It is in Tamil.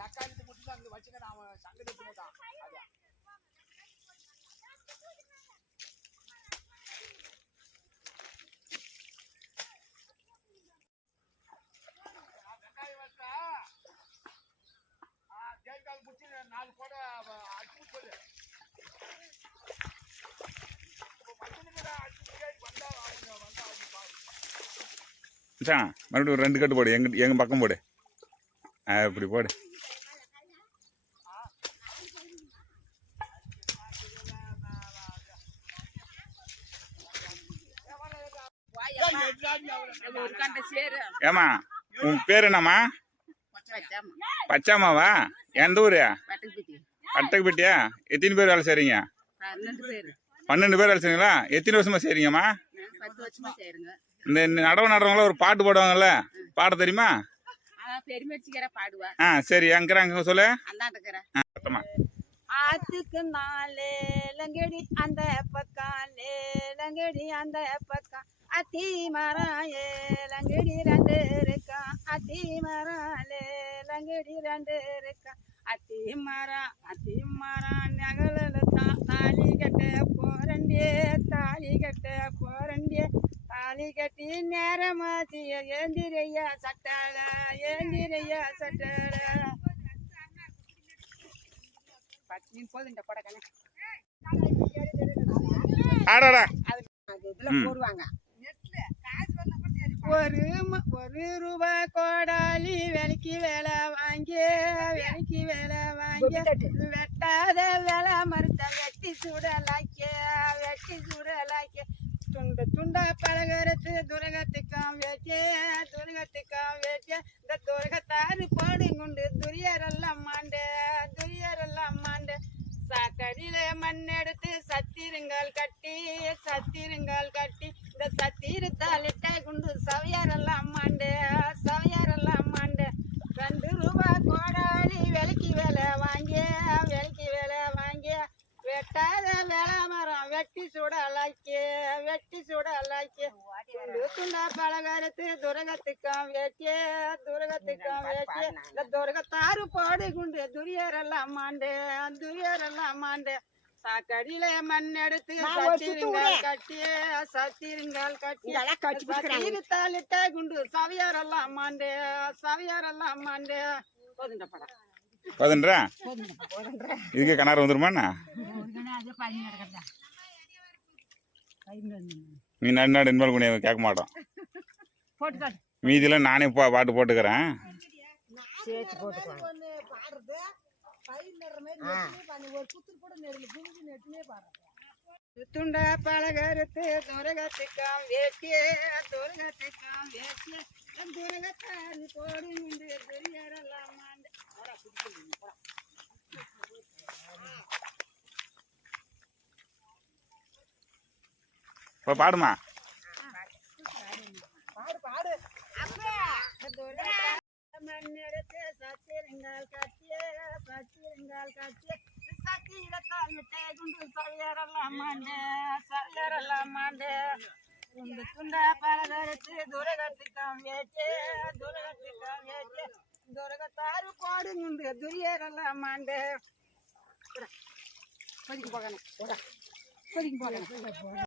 தக்காளி மட்டும் அங்க வச்சுக்க நாம சங்கத்தை போட்டான் வெங்காயம் வச்சா ஜெயகால் முடிச்சு 4 போட அடிச்சு சொல்லு மறுபடியும் ஒரு 2 கட்டு போடு எங்க பக்கம் போடு இப்படி போடு ஏமா உன் பேரு என்னம்மா பச்சாமாவா எந்த ஊரு அட்டக்குப்பட்டியா எத்தனை பேர் வேலை செய்றீங்க 12 பேர் வேலை செய்றீங்களா எத்தனை வருஷமா செய்றீங்கம்மா இந்த நடவு நடுறவங்கள ஒரு பாட்டு பாடுவாங்கல்ல பாட தெரியுமா சரி அங்க சொல்லு ஆத்துக்கு நாளே லங்கடி அந்த பக்கம் லங்கடி அந்த பக்கம் அத்தி மரம் லங்கடி 2 இருக்கா அத்தி மரம் லங்கடி 2 இருக்கா அத்தி மரம் நகலில் தான் தாலி கட்ட போறண்டியே தாலி கட்டி நேரமாச்சி ஏந்திரையா சட்டாள போதுண்ட கொடக்கணே போடுவாங்க ஒரு ரூபாய் கோடாலி விலைக்கு வேலை வாங்கி வெட்டாத வேலை மறுத்த வெட்டி சுடலாக்கி துண்டா பழகிறது துரகத்துக்காம் வேட்டிய இந்த துரகத்தாறு போடுங்குண்டு துரியரெல்லாம் மாண்டு சாக்கடியில மண்ணெடுத்து சத்திருங்கால் கட்டி இந்த சத்திரத்தால் இட்ட குண்டு சவையாரெல்லாம் மாண்டு 2 ரூபாய் கோடாளி விலைக்கு வேலை வாங்கி வெட்டாத வேலை மரம் வெட்டி சுடலாக்கி துண்டா பலகாரத்து துரகத்துக்காம் வேட்டிய இந்த துரகத்தாறு பாடு குண்டு துரியரெல்லாம் மாண்டு சாக்கடியில மண் எடுத்து சத்திருங்கால் கட்டி தாளிட்ட குண்டு சவையாரெல்லாம் மாண்டு போதுன்றா இதுக்கு கணாறு வந்துருமா நீ நடு இன்வால்வ் பண்ணி கேட்க மாட்டோம் மீதியெல்லாம் நானே பாட்டு போட்டுக்கிறேன் துண்டா பழகருத்து துரகத்துக்காம் வேட்டிய துரகத்தாரி போடு துரியரெல்லாம் பாடுமா பாடு மண்ணெடுத்து சத்திரங்கால் கட்டிய சத்திரத்தால் விட்டே குண்டு சவையாரெல்லாம் மாண்டு துண்டா பலதரத்து துரகத்துக்காம் வேட்டே துரகத்தாறு போடு குண்டு துரியரெல்லாம் மாண்டு போகணும்